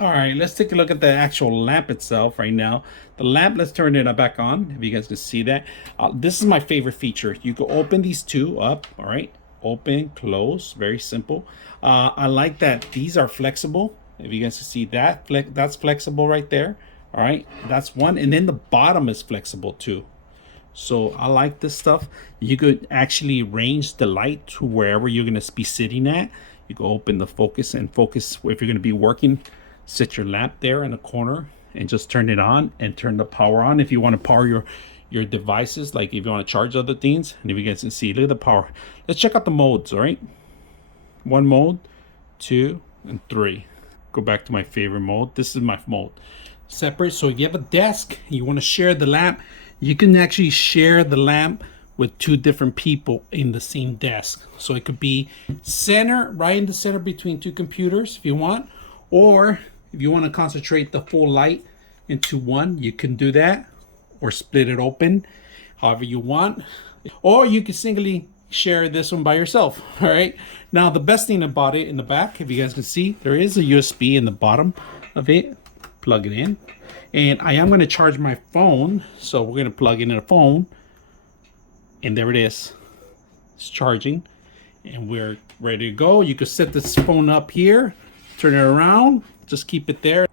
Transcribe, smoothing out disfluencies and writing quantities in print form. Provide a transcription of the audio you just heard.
All right, let's take a look at the actual lamp itself right now. The lamp, let's turn it back on if you guys can see that. This is my favorite feature. You can open these two up, all right? Open, close, very simple. I like that these are flexible. If you guys can see that, that's flexible right there. All right, that's one. And then the bottom is flexible too. So I like this stuff. You could actually range the light to wherever you're gonna be sitting at. You can open the focus and focus if you're gonna be working. Set your lamp there in the corner and just turn it on and turn the power on if you want to power your devices, like if you want to charge other things. And if you guys can see, look at the power. Let's check out the modes. All right, one mode, 2 and 3. Go back to my favorite mode. This is my mode separate. So if you have a desk and you want to share the lamp, you can actually share the lamp with 2 different people in the same desk. So it could be right in the center between 2 computers if you want, or if you want to concentrate the full light into one, you can do that, or split it open however you want, or you can singly share this one by yourself. All right, now the best thing about it in the back, if you guys can see, there is a USB in the bottom of it. Plug it in, and I am going to charge my phone, so we're going to plug in a phone, and there it is. It's charging and we're ready to go. You can set this phone up here, turn it around, just keep it there.